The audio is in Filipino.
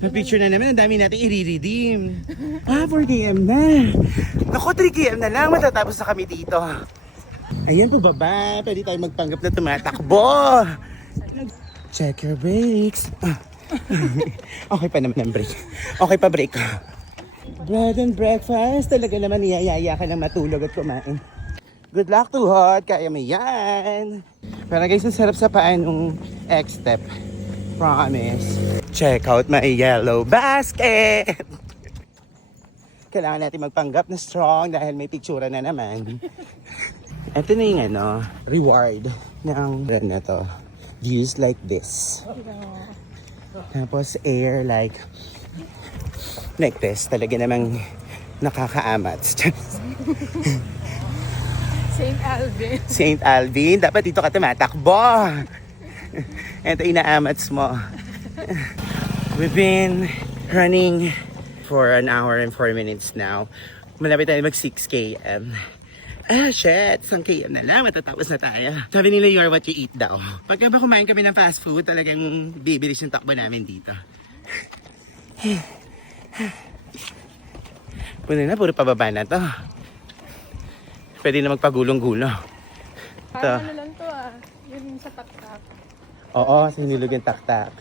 Picture na naman, ang dami natin i-redeem. 4 km na. Naku, 3 km na lang, matatapos na kami dito. Ayan po baba, pwede tayo magpanggap na tumatakbo. Check your brakes. Okay pa naman ang brake. Okay pa brake. Bread and breakfast. Talaga naman niyayaya ka na matulog at kumain. Good luck to hot. Kaya mo yan. Pero guys, ang sarap sa paan ng X-step. Promise. Check out my yellow basket. Kailangan natin magpanggap na strong dahil may picture na naman. Ito na yung reward ng brand na to. Views like this. Tapos air like this. Talaga namang nakakaamat. St. Alvin. St. Alvin, dapat dito ka tumatakbo. Ito inaamats mo. We've been running for 1 hour and 4 minutes now. Malapit tayo mag 6 km. Shit, 1 km na lang, matatapos na tayo. Sabi nila, you are what you eat daw. Pagka ba kumain kami ng fast food, talagang bibilis yung takbo namin dito. Puno na, puro pababa na to. Pwede na magpagulong-gulo. Parang ano lang to yun sa taktak. Oo, sinilog yung taktak.